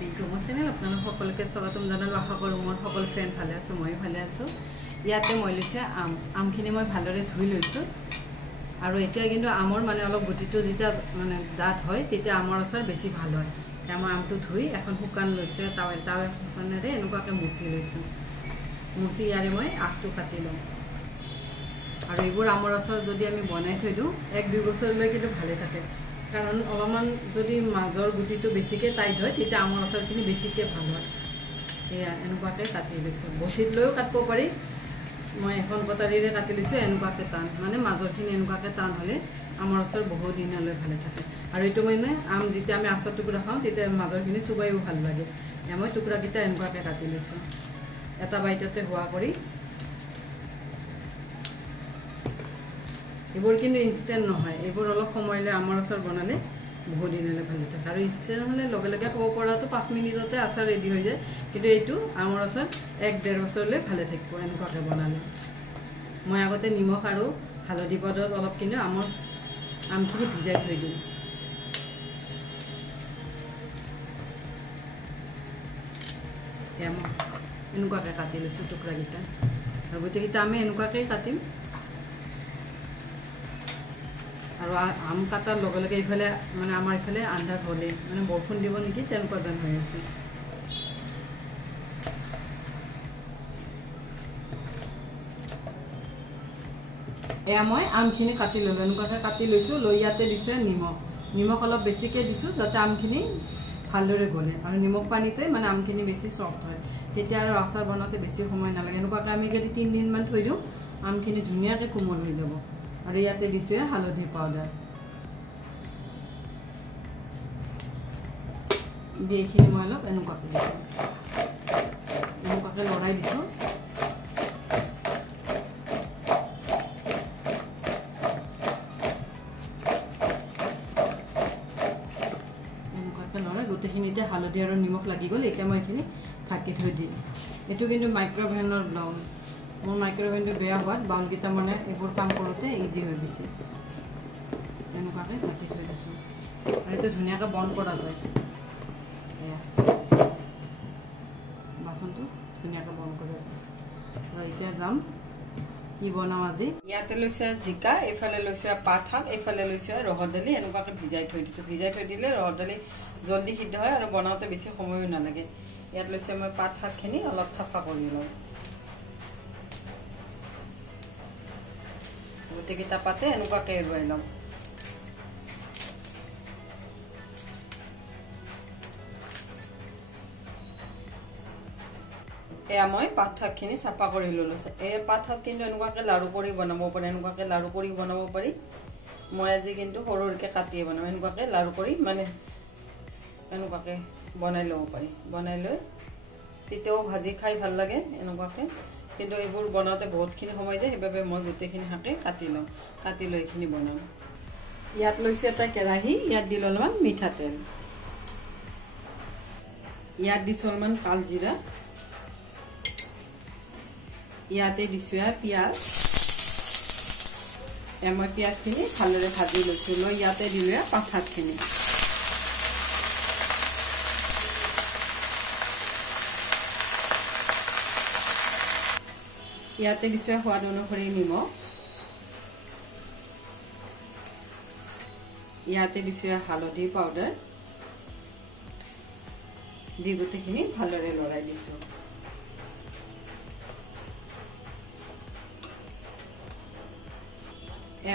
বিকুমো channel আপোনালোক সকলোকে স্বাগতম জনালো আশা কৰোঁ মোৰ সকলো ফ্ৰেণ্ড ভালে আছে মই ভালে আছোঁ ইয়াতে মই লৈছে আমখিনি মই ভালদৰে ধুই লৈছোঁ আৰু এতিয়া কিন্তু আমৰ মানে অলপ গুটিটো যেতিয়া মানে দাঁত হয় তেতিয়া আমৰ আচাৰ বেছি ভাল হয় মই আমটো ধুই এখন শুকান লৈছোঁ তাৱেৰে এনেকুৱাকৈ মুচি লৈছোঁ মুচি ইয়াৰে মই আগটো কাটি লওঁ আৰু এইবোৰ আমৰ আচাৰ যদি আমি বনাই থৈ দিওঁ 1-2 বছৰলৈ কিন্তু ভালে থাকে কাৰণ অলপমান যদি মাজৰ গুটিটো বেছিকৈ টাইট হয় তেতিয়া আমৰ আচাৰখিনি বেছিকৈ ভাল হয় এয়া এনেকুৱাকৈ কাটি লৈছোঁ বটিত লৈও কাটিব পাৰি মই এখন কটাৰীৰে কাটি লৈছোঁ এনেকুৱাকৈ টান মানে মাজৰখিনি এনেকুৱাকৈ টান হ'লে আমৰ আচাৰ বহুত দিনলৈ ভালে থাকে আৰু এইটো মানে আম যেতিয়া আমি আচাৰ টুকুৰা খাওঁ তেতিয়া মাজৰখিনি চুবাইও ভাল লাগে মই টুকুৰাকেইটা এনেকুৱাকৈ কাটি লৈছোঁ এটা বাইটতে হোৱা কৰি এইবোৰ কিন্তু ইনষ্টেণ্ট নহয় এইবোৰ অলপ সময়লৈ আমৰ আচাৰ বনালে বহুত দিনলৈ ভালে থাকে আৰু ইনষ্টেণ্ট হ'লে লগে লগে খাব পৰাটো 5 মিনিটতে আচাৰ ৰেডি হৈ যায় কিন্তু এইটো আমৰ আচাৰ 1-1.5 বছৰলৈ ভালে থাকিব এনেকুৱাকৈ বনালে মই আগতে নিমখ আৰু হালধি পাউডাৰত অলপ কিন্তু আমখিনি ভিজাই থৈ দিওঁ মই এনেকুৱাকৈ কাটি লৈছোঁ টুকুৰাকেইটা আৰু গোটেইকেইটা আমি এনেকুৱাকৈ কাটিম আৰু আম কাটাৰ লগে লগে এইফালে মানে আমাৰ এইফালে আন্ধাৰ হ'লে মানে বৰষুণ দিব নেকি তেনেকুৱা যেন হৈ আছে এয়া মই আমখিনি কাটি ল'লোঁ এনেকুৱাকৈ কাটি লৈছোঁ লৈ ইয়াতে দিছোঁ নিমখ অলপ বেছিকৈ দিছোঁ যাতে আমখিনি ভালদৰে গলে আৰু নিমখ পানীতে মানে আমখিনি বেছি সফট হয় তেতিয়া আৰু আচাৰ বনাওঁতে বেছি সময় নালাগে এনেকুৱাকৈ আমি যদি 3 দিনমান থৈ দিওঁ আমখিনি ধুনীয়াকৈ কোমল হৈ যাব আৰু ইয়াতে দিছোঁ হালধি পাউডাৰ দি এইখিনি মই অলপ এনেকুৱাকৈ দিছোঁ এনেকুৱাকৈ লৰাই দিছোঁ এনেকুৱাকৈ লৰাই গোটেইখিনিতে হালধি আৰু নিমখ লাগি গ'ল এতিয়া মই এইখিনি ঢাকি থৈ দিম এইটো কিন্তু মাইক্ৰ'ভেভেনৰ বাউল মোৰ মাইক্ৰ'ভেভেনটো বেয়া হোৱাত বাউলকেইটা মানে এইবোৰ কাম কৰোঁতে ইজি হৈ গৈছে এনেকুৱাকৈ ঢাকি থৈ দিছোঁ আৰু এইটো ধুনীয়াকৈ বন্ধ কৰা যায় বাচনটো ধুনীয়াকৈ বন্ধ কৰা যায় আৰু এতিয়া যাম কি বনাওঁ আজি ইয়াতে লৈছোঁ জিকা এইফালে লৈছোঁ পাত শাক এইফালে লৈছোঁ ৰহৰ দালি এনেকুৱাকৈ ভিজাই থৈ দিছোঁ ভিজাই থৈ দিলে ৰহৰ দালি জলদি সিদ্ধ হয় আৰু বনাওঁতে বেছি সময়ো নালাগে ইয়াত লৈছোঁ মই পাত শাকখিনি অলপ চাফা কৰি লওঁ গোটেইকেইটা পাতে এনেকুৱাকৈ এৰুৱাই লওঁ এয়া মই পাত শাকখিনি চাফা কৰি ল'লোঁ এই পাত শাক কিন্তু এনেকুৱাকৈ লাড়ু কৰি বনাব পাৰি এনেকুৱাকৈ লাড়ু কৰি বনাব পাৰি মই আজি কিন্তু সৰুকৈ কাটিয়ে বনাম এনেকুৱাকৈ লাড়ু কৰি মানে এনেকুৱাকৈ বনাই ল'ব পাৰি বনাই লৈ তেতিয়াও ভাজি খাই ভাল লাগে এনেকুৱাকৈ কিন্তু এইবোৰ বনাওঁতে বহুতখিনি সময় যায় সেইবাবে মই গোটেইখিনি শাকে কাটি লওঁ কাটি লৈ এইখিনি বনাম ইয়াত লৈছোঁ এটা কেৰাহী ইয়াত দিলোঁ অলপমান মিঠাতেল ইয়াত দিছোঁ অলপমান কালজিৰা ইয়াতে দিছোঁ পিঁয়াজ মই পিঁয়াজখিনি ভালদৰে ভাজি লৈছোঁ লৈ ইয়াতে দিলোঁ পাত শাকখিনি ইয়াতে দিছোঁ সোৱাদ অনুসৰি নিমখ ইয়াতে দিছোঁ হালধি পাউডাৰ দি গোটেইখিনি ভালদৰে লৰাই দিছোঁ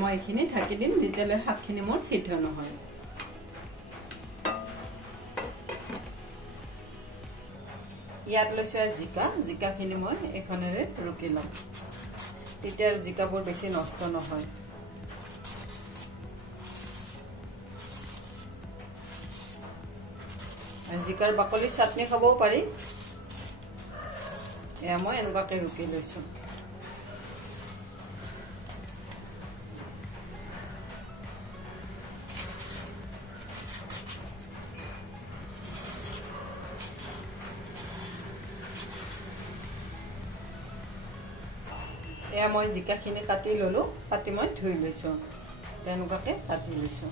মই এইখিনি ঢাকি দিম যেতিয়ালৈ শাকখিনি মোৰ সিদ্ধ নহয় ইয়াত লৈছোঁ জিকাখিনি মই এখনেৰে ৰুকি লওঁ তেতিয়া জিকাবোৰ বেছি নষ্ট নহয় আৰু জিকাৰ বাকলি চাটনি খাবও পাৰি এয়া মই এনেকুৱাকৈ ৰুকি লৈছোঁ এয়া মই জিকাখিনি কাটি ল'লোঁ কাটি মই ধুই লৈছোঁ তেনেকুৱাকৈ কাটি লৈছোঁ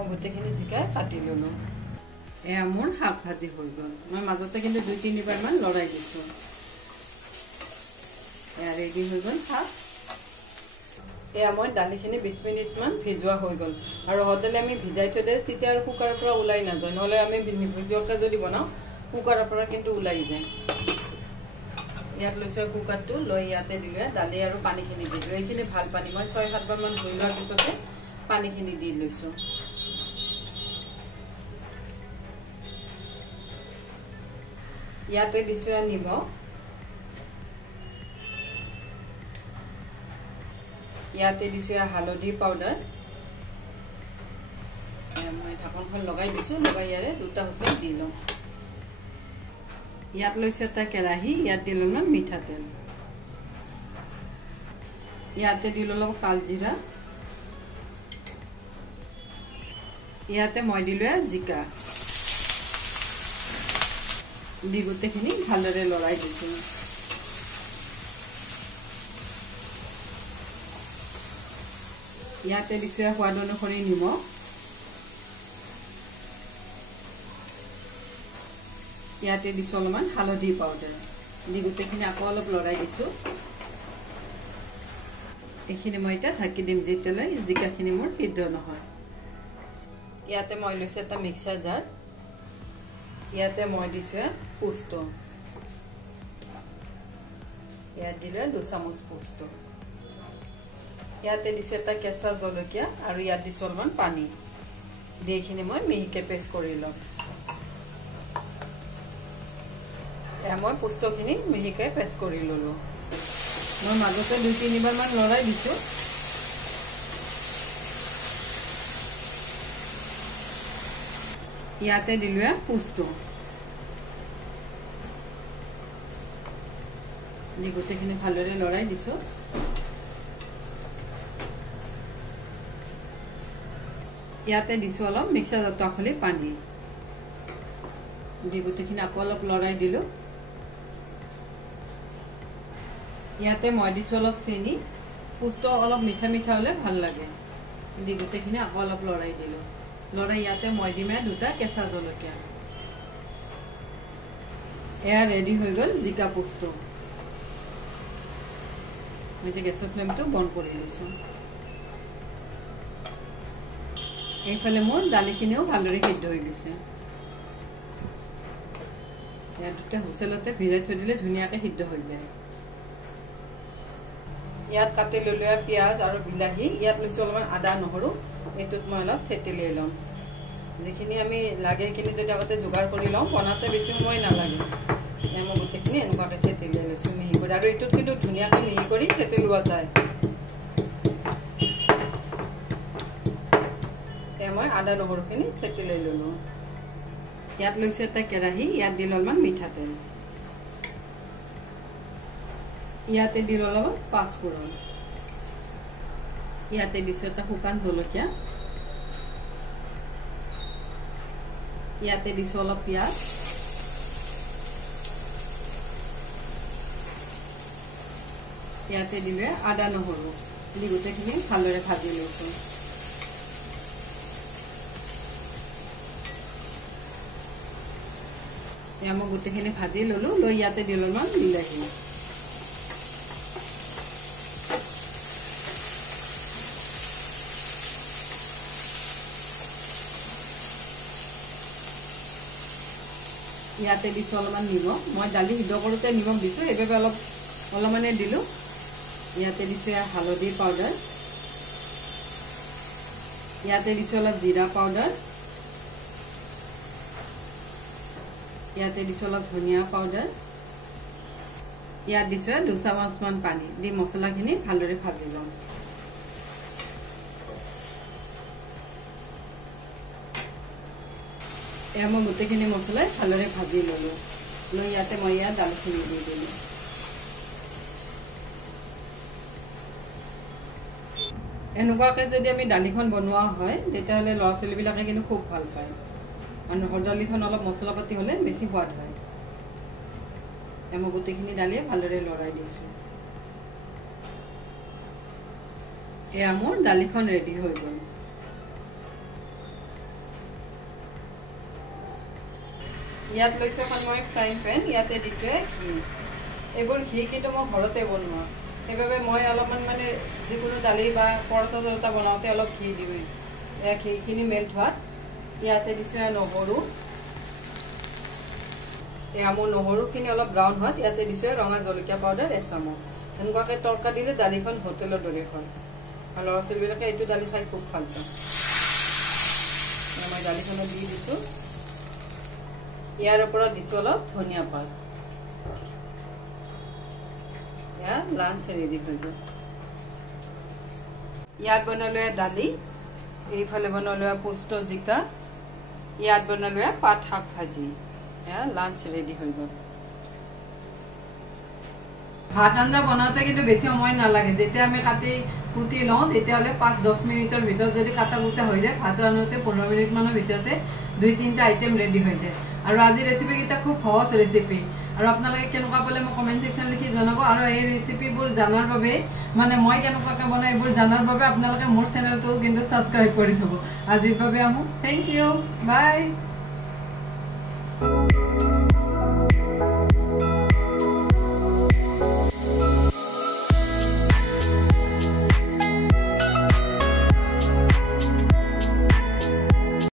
মই গোটেইখিনি জিকাই কাটি ললোঁ এয়া মোৰ শাক ভাজি হৈ গ'ল মই মাজতে কিন্তু 2-3 বাৰমান লৰাই দিছোঁ এয়া ৰেডি হৈ গ'ল শাক এয়া মই দালিখিনি 20 মিনিটমান ভিজোৱা হৈ গ'ল আৰু হতেলে আমি ভিজাই থৈ দিলে তেতিয়া আৰু কুকাৰৰ পৰা ওলাই নাযায় নহ'লে আমি ভিজোৱাকৈ যদি বনাওঁ কুকাৰৰ পৰা কিন্তু ওলাই যায় ইয়াত লৈছোঁ কুকাৰটো লৈ ইয়াতে দিলোঁ দালি আৰু পানীখিনি দিলোঁ এইখিনি ভাল পানী মই 6-7 বাৰমান ধুই লোৱাৰ পিছতে পানীখিনি দি লৈছোঁ ইয়াতে দিছোঁ নিমখ ইয়াতে দিছোঁ হালধি পাউডাৰ মই ঢাকনখন লগাই দিছোঁ লগাই ইয়াৰে 2টা হুইচেল দি লওঁ ইয়াত লৈছোঁ এটা কেৰাহী ইয়াত দিলোঁ মই মিঠাতেল ইয়াতে দিলোঁ অলপ কালজিৰা ইয়াতে মই দিলোঁ জিকা দি গোটেইখিনি ভালদৰে লৰাই দিছোঁ ইয়াতে দিছোঁ সোৱাদ অনুসৰি নিমখ ইয়াতে দিছোঁ অলপমান হালধি পাউডাৰ দি গোটেইখিনি আকৌ অলপ লৰাই দিছোঁ এইখিনি মই এতিয়া ঢাকি দিম যেতিয়ালৈ জিকাখিনি মোৰ সিদ্ধ নহয় ইয়াতে মই লৈছোঁ এটা মিক্সাৰ জাৰ ইয়াতে মই দিছোঁ পোস্ত ইয়াত দিলোঁ 2 চামুচ পোস্ত ইয়াতে দিছোঁ এটা কেঁচা জলকীয়া আৰু ইয়াত দিছোঁ অলপমান পানী দি এইখিনি মই মিহিকে পেষ্ট কৰি ল'ম এয়া মই পোস্তখিনি মিহিকে পেষ্ট কৰি ল'লোঁ মই মাজতে 2-3 বাৰমান লৰাই দিছোঁ ইয়াতে দিলোঁ পোস্ত দি গোটেইখিনি ভালদৰে লৰাই দিছোঁ ইয়াতে দিছোঁ অলপ মিক্সাৰ জাৰটো আখলি পানী দি গোটেইখিনি আকৌ অলপ লৰাই দিলোঁ ইয়াতে মই দিছোঁ অলপ চেনি পোস্ত অলপ মিঠা মিঠা হ'লে ভাল লাগে দি গোটেইখিনি আকৌ অলপ লৰাই দিলোঁ লৰাই ইয়াতে মই দিম 2টা কেঁচা জলকীয়া এয়া ৰেডি হৈ গ'ল জিকা পোস্ত মই যে গেছৰ ফ্লেমটো বন্ধ কৰি দিছোঁ এইফালে মোৰ দালিখিনিও ভালদৰে সিদ্ধ হৈ গৈছে ইয়াত 2টা হুইচেলতে ভিজাই থৈ দিলে ধুনীয়াকৈ সিদ্ধ হৈ যায় ইয়াত কাটি ললোঁ পিঁয়াজ আৰু বিলাহী ইয়াত লৈছোঁ অলপমান আদা নহৰু এইটোত মই অলপ থেতেলিয়াই ল'ম যিখিনি আমি লাগে এইখিনি যদি আগতে যোগাৰ কৰি লওঁ বনাওঁতে বেছি সময় নালাগে মই গোটেইখিনি এনেকুৱাকৈ থেতেলিয়াই লৈছোঁ মিহি কৰি আৰু এইটোত কিন্তু ধুনীয়াকৈ মিহি কৰি থেতেলোৱা যায় মই আদা নহৰুখিনি থেতেলিয়াই ল'লোঁ ইয়াত লৈছোঁ এটা কেৰাহী ইয়াত দিলোঁ অলপমান মিঠাতেল ইয়াতে দিলোঁ অলপ পাঁচফোৰণ ইয়াতে দিছোঁ এটা শুকান জলকীয়া ইয়াতে দিছোঁ অলপ পিঁয়াজ ইয়াতে দিলে আদা নহৰু দি গোটেইখিনি ভালদৰে ভাজি লৈছোঁ এয়া মই গোটেইখিনি ভাজি ল'লোঁ লৈ ইয়াতে দিলোঁ অলপমান বিলাহী ইয়াতে দিছোঁ অলপমান নিমখ মই দালি সিদ্ধ কৰোঁতে নিমখ দিছোঁ সেইবাবে অলপমানে দিলোঁ ইয়াতে দিছোঁ হালধি পাউডাৰ ইয়াতে দিছোঁ অলপ জিৰা পাউডাৰ ইয়াতে দিছোঁ অলপ ধনিয়া পাউডাৰ ইয়াত দিছোঁ 2 চামুচমান পানী দি মছলাখিনি ভালদৰে ভাজি ল'ম এয়া মই গোটেইখিনি মছলাই ভালদৰে ভাজি ল'লোঁ লৈ ইয়াতে মই ইয়াত দালিখিনি দি দিলোঁ এনেকুৱাকৈ যদি আমি দালিখন বনোৱা হয় তেতিয়াহ'লে ল'ৰা ছোৱালীবিলাকে কিন্তু খুব ভাল পায় আৰু নহৰু দালিখন অলপ মছলা পাতি হ'লে বেছি সোৱাদ হয় মই গোটেইখিনি দালিয়ে ভালদৰে লৰাই দিছোঁ এয়া মোৰ দালিখন ৰেডি হৈ গ'ল ইয়াত লৈছোঁ এখন মই ফ্ৰাইং পেন, ইয়াতে দিছোঁ ঘি। এইবোৰ ঘি কিন্তু মই ঘৰতে বনোৱা, সেইবাবে মই অলপমান মানে যিকোনো দালি বা পৰঠা চৰঠা বনাওঁতে অলপ ঘি দিওঁ। এয়া ঘিখিনি মেল্ট হোৱাত ইয়াতে দিছোঁ নহৰু। এয়া মোৰ নহৰুখিনি অলপ ব্ৰাউন হোৱাত ইয়াতে দিছোঁ ৰঙা জলকীয়া পাউডাৰ 1 চামুচ। এনেকুৱাকৈ তৰকা দিলে দালিখন হোটেলৰ দৰে হয়, আৰু ল'ৰা ছোৱালীবিলাকে এইটো দালি খাই খুব ভাল পায়। মই দালিখনত দি দিছোঁ। ইয়াৰ ওপৰত দিছোঁ অলপ ধনিয়া পাত। এয়া লাঞ্চ ৰেডি হৈ গ'ল। ইয়াত বনালোঁ দালি, এইফালে বনালোঁ পোষ্ট জিকা, ইয়াত বনালোঁ পাত শাক ভাজি। এয়া লাঞ্চ ৰেডি হৈ গ'ল। ভাত আঞ্জা বনাওঁতে কিন্তু বেছি সময় নালাগে। যেতিয়া আমি কাটি কুটি লওঁ তেতিয়াহ'লে 5-10 মিনিটৰ ভিতৰত যদি কাটা কুটা হৈ যায়, ভাত ৰান্ধোতে 15 মিনিটমানৰ ভিতৰতে 2-3টা আইটেম ৰেডি হৈ যায়। আৰু আজিৰ ৰেচিপিকেইটা খুব সহজ ৰেচিপি, আৰু আপোনালোকে কেনেকুৱা পালে মোক কমেণ্ট ছেকশ্যন লিখি জনাব। আৰু এই ৰেচিপিবোৰ জানাৰ বাবে মানে মই কেনেকুৱাকৈ বনাওঁ এইবোৰ জানাৰ বাবে আপোনালোকে মোৰ চেনেলটো কিন্তু ছাবস্ক্ৰাইব কৰি থ'ব। আজিৰ বাবে আহোঁ, থেংক ইউ, বাই।